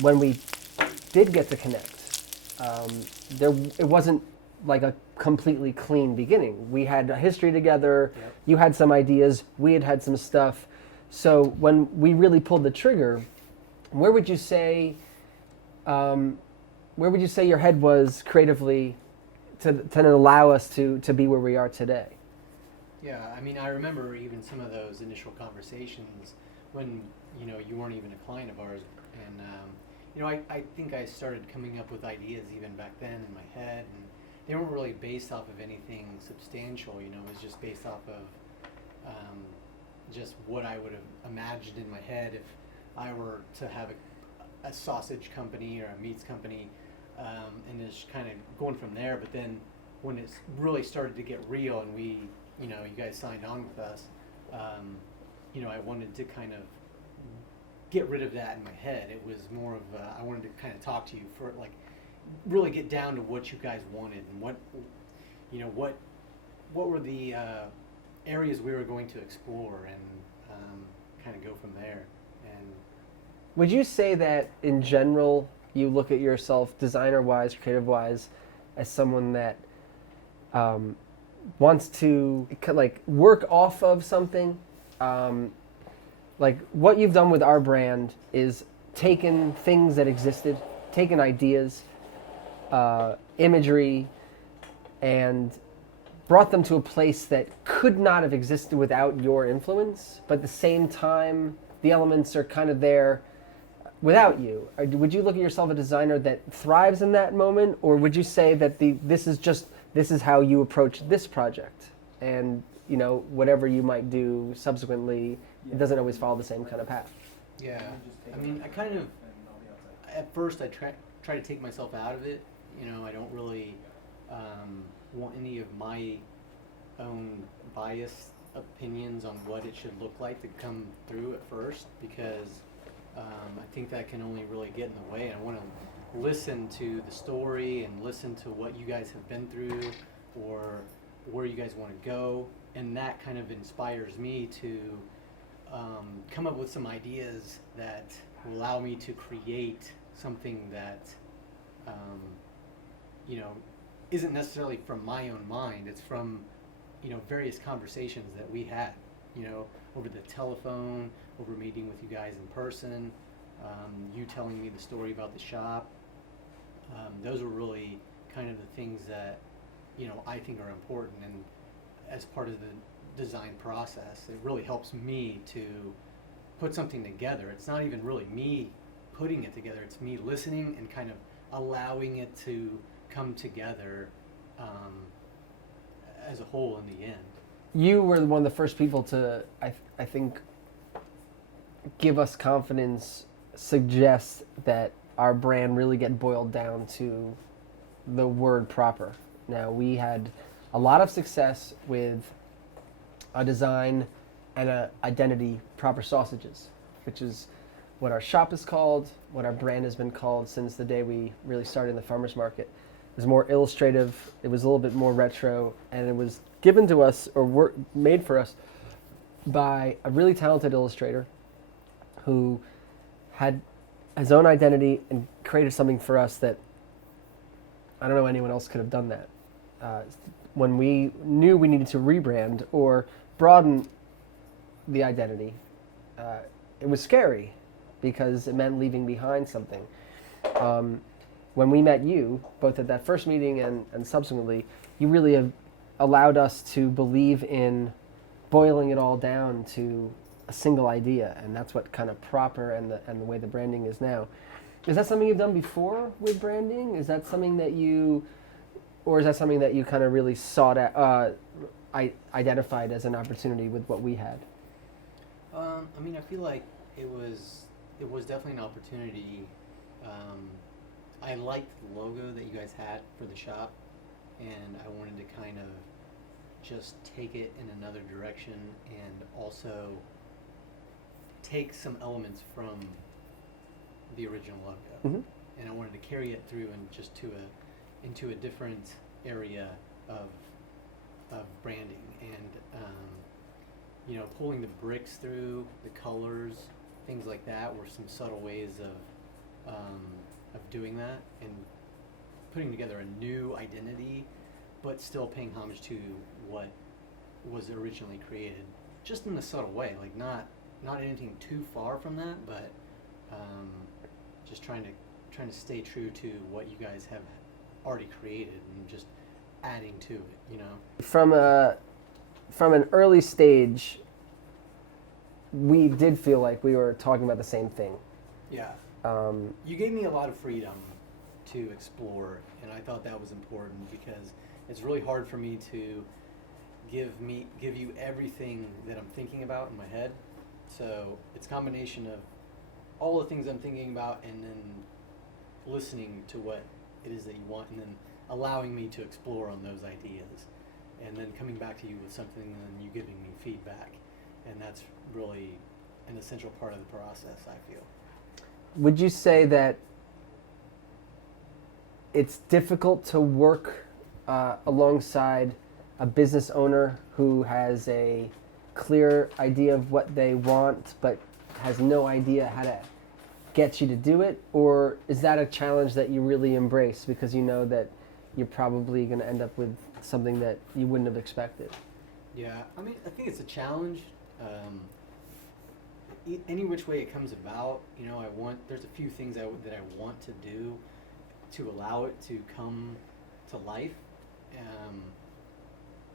when we did get to connect, it wasn't like a completely clean beginning. We had a history together. Yep. You had some ideas. We had some stuff. So when we really pulled the trigger, where would you say your head was creatively to allow us to be where we are today? Yeah, I mean, I remember even some of those initial conversations when, you weren't even a client of ours. And, I think I started coming up with ideas even back then in my head. And they weren't really based off of anything substantial, it was just based off of just what I would have imagined in my head if I were to have a sausage company or a meats company, and just kind of going from there. But then when it really started to get real and you guys signed on with us, I wanted to kind of get rid of that in my head. It was more of I wanted to kind of talk to you for like really get down to what you guys wanted and what were the areas we were going to explore and kind of go from there. And Would you say that in general you look at yourself, designer-wise, creative-wise, as someone that wants to like work off of something? Like what you've done with our brand is taken things that existed, taken ideas, imagery, and brought them to a place that could not have existed without your influence, but at the same time, the elements are kind of there without you. Would you look at yourself as a designer that thrives in that moment, or would you say that this is how you approach this project, and whatever you might do subsequently, it doesn't always follow the same kind of path? yeah, I mean, I kind of at first I try to take myself out of it. I don't really want any of my own biased opinions on what it should look like to come through at first, because I think that can only really get in the way. I want to listen to the story and listen to what you guys have been through or where you guys want to go, and that kind of inspires me to come up with some ideas that will allow me to create something that isn't necessarily from my own mind. It's from various conversations that we had over the telephone, over meeting with you guys in person, you telling me the story about the shop. Those are really kind of the things that I think are important, and as part of the design process, it really helps me to put something together. It's not even really me putting it together, it's me listening and kind of allowing it to come together as a whole in the end. You were one of the first people to, I think, give us confidence, suggest that our brand really get boiled down to the word proper. Now, we had a lot of success with a design and a identity, Proper Sausages, which is what our shop is called, what our brand has been called since the day we really started in the farmers market. It was more illustrative, it was a little bit more retro, and it was given to us or made for us by a really talented illustrator who had his own identity and created something for us that I don't know anyone else could have done that. When we knew we needed to rebrand or broaden the identity, it was scary because it meant leaving behind something. When we met you, both at that first meeting and subsequently, you really have allowed us to believe in boiling it all down to a single idea, and that's what kind of proper and the way the branding is now. Is that something you've done before with branding? Is that something that you kind of really sought out, identified as an opportunity with what we had? I mean, I feel like it was definitely an opportunity. I liked the logo that you guys had for the shop, and I wanted to kind of just take it in another direction and also take some elements from the original logo. Mm-hmm. And I wanted to carry it through and just into a different area of branding, and pulling the bricks through, the colors, things like that were some subtle ways of of doing that and putting together a new identity, but still paying homage to what was originally created, just in a subtle way, like not anything too far from that, but just trying to stay true to what you guys have already created and just adding to it, you know. From an early stage, we did feel like we were talking about the same thing. Yeah. You gave me a lot of freedom to explore, and I thought that was important because it's really hard for me to give you everything that I'm thinking about in my head. So it's a combination of all the things I'm thinking about and then listening to what it is that you want and then allowing me to explore on those ideas and then coming back to you with something and then you giving me feedback. And that's really an essential part of the process, I feel. Would you say that it's difficult to work alongside a business owner who has a clear idea of what they want but has no idea how to get you to do it? Or is that a challenge that you really embrace because you know that you're probably going to end up with something that you wouldn't have expected? Yeah, I mean, I think it's a challenge. Any which way it comes about, you know, there's a few things that I want to do to allow it to come to life.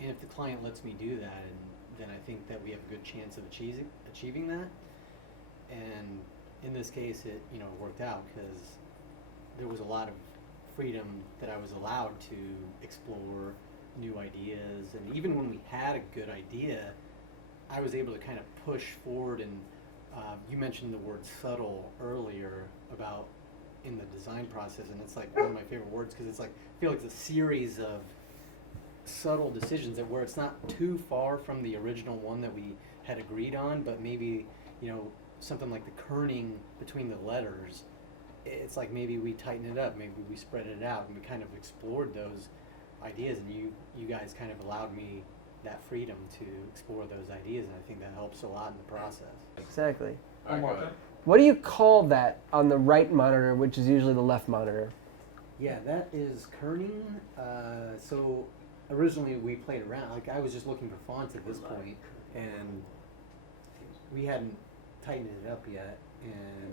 And if the client lets me do that, then I think that we have a good chance of achieving that. And in this case, it worked out because there was a lot of freedom that I was allowed to explore new ideas. And even when we had a good idea, I was able to kind of push forward. And you mentioned the word subtle earlier about in the design process, and it's like one of my favorite words because it's like I feel like it's a series of subtle decisions that where it's not too far from the original one that we had agreed on, but maybe something like the kerning between the letters, it's like maybe we tighten it up, maybe we spread it out, and we kind of explored those ideas, and you guys kind of allowed me that freedom to explore those ideas, and I think that helps a lot in the process. Exactly. All right, What do you call that on the right monitor, which is usually the left monitor? Yeah, that is kerning. So originally we played around, like I was just looking for fonts at this point, and we hadn't tightened it up yet, and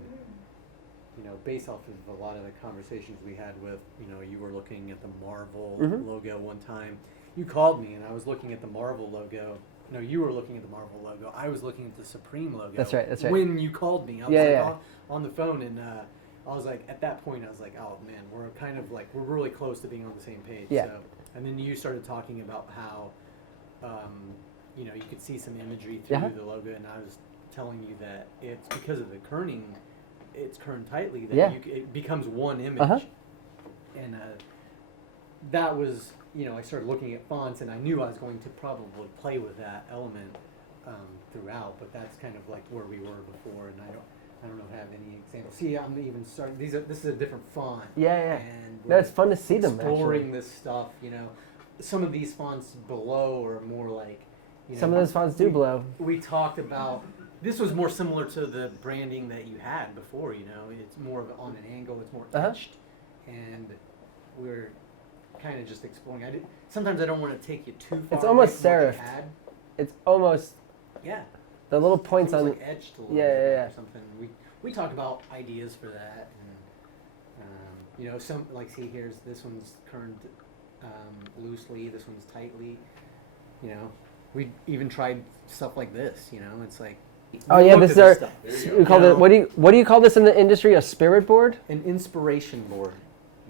based off of a lot of the conversations we had with, you were looking at the Marvel logo one time. You called me, and I was looking at the Marvel logo. No, you were looking at the Marvel logo. I was looking at the Supreme logo. That's right. When you called me, I was on the phone, and I was like, at that point, I was like, oh man, we're kind of like, we're really close to being on the same page. Yeah. So, and then you started talking about how, you could see some imagery through the logo, and I was telling you that it's because of the kerning, it's kerned tightly that it becomes one image. And that was, I started looking at fonts, and I knew I was going to probably play with that element throughout, but that's kind of like where we were before, and I don't have any examples. See, I'm even starting. This is a different font. Yeah. And No, it's fun to see them. Exploring this stuff, Some of these fonts below are more like, some of those fonts do blow. We talked about. This was more similar to the branding that you had before. It's more of on an angle. It's more etched, and we're kind of just exploring. Sometimes I don't want to take you too far. It's almost away from what serifed. you had. It's almost the little points on like edged a little bit or something. We talked about ideas for that, and some like see here's this one's kerned loosely, this one's tightly. We even tried stuff like this. It's like this is our. We call it. What do you call this in the industry? A spirit board? An inspiration board.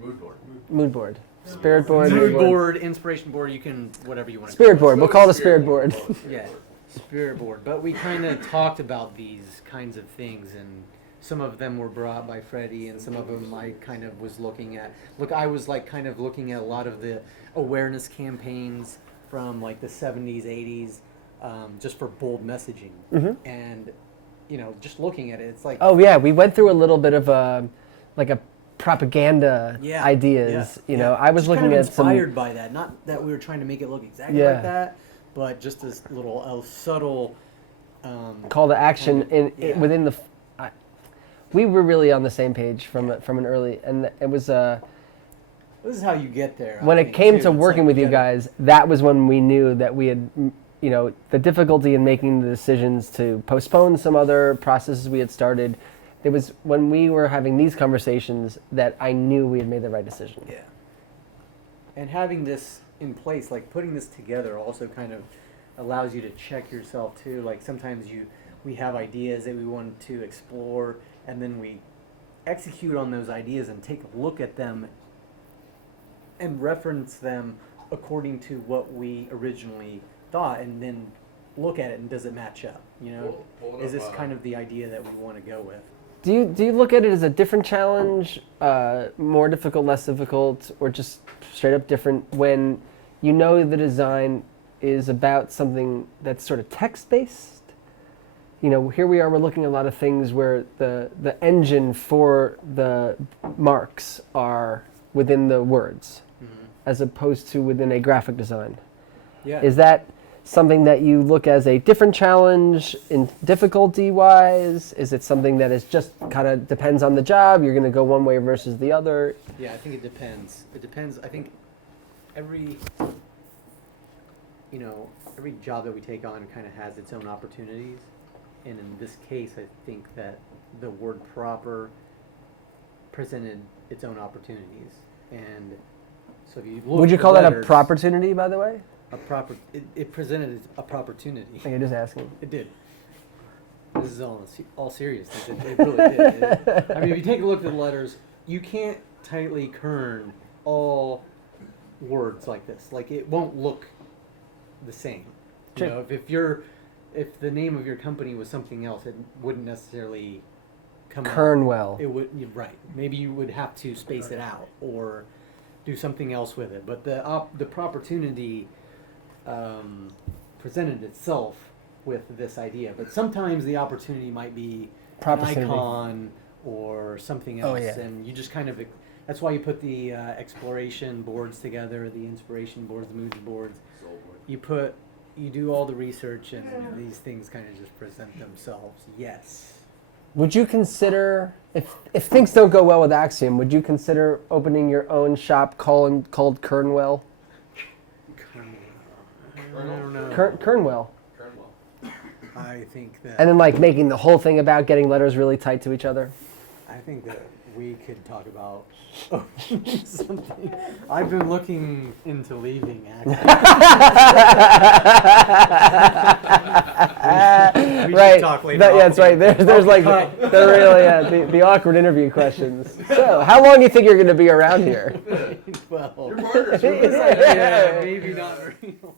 Mood board. Spirit board. Mood board, inspiration board. You can whatever you want. Spirit board. We'll call it a spirit board. Yeah, spirit board. But we kind of talked about these kinds of things, and some of them were brought by Freddie, and some of them I kind of was looking at. I was like kind of looking at a lot of the awareness campaigns from like the 70s, 80s, just for bold messaging, and just looking at it, it's like we went through a little bit of a propaganda ideas. I was just looking kind of at inspired by that. Not that we were trying to make it look exactly like that, but just this little subtle call to action within the. we were really on the same page from an early, and it was This is how you get there. when I it think, came too. to It's working like with you gotta- guys. That was when we knew that we had, the difficulty in making the decisions to postpone some other processes we had started. It was when we were having these conversations that I knew we had made the right decision. Yeah. And having this in place, like putting this together, also kind of allows you to check yourself too. Like sometimes we have ideas that we want to explore, and then we execute on those ideas and take a look at them and reference them according to what we originally thought, and then look at it and does it match up? Is this kind of the idea that we want to go with? Do you look at it as a different challenge, more difficult, less difficult, or just straight up different when you know the design is about something that's sort of text-based? Here we are, we're looking at a lot of things where the engine for the marks are within the words, as opposed to within a graphic design. Yeah. Is that something that you look as a different challenge in difficulty-wise? Is it something that is just kind of depends on the job? You're going to go one way versus the other? Yeah, I think it depends. It depends. I think every job that we take on kind of has its own opportunities. And in this case, I think that the word proper presented its own opportunities. And so if you look Would you at call that a letters, propertunity, by the way? it presented a opportunity. I think you're just asking. It did. This is all seriousness. It really did. I mean, if you take a look at the letters, you can't tightly kern all words like this. Like, it won't look the same. Sure. If the name of your company was something else, it wouldn't necessarily come Kern out. well. It would. Right. Maybe you would have to space it out or do something else with it. But the opportunity presented itself with this idea. But sometimes the opportunity might be an icon or something else. Oh, yeah. And you just kind of, that's why you put the exploration boards together, the inspiration boards, the mood boards. You do all the research, and these things kind of just present themselves. Yes. Would you consider, if things don't go well with Axiom, would you consider opening your own shop called Kernwell? I don't know. Kernwell. I think that. And then making the whole thing about getting letters really tight to each other? I think that we could talk about something. I've been looking into leaving, actually. We should Right. talk later. That's right. There's the awkward interview questions. So, how long do you think you're going to be around here? Well, Your partner's yeah, maybe not very long.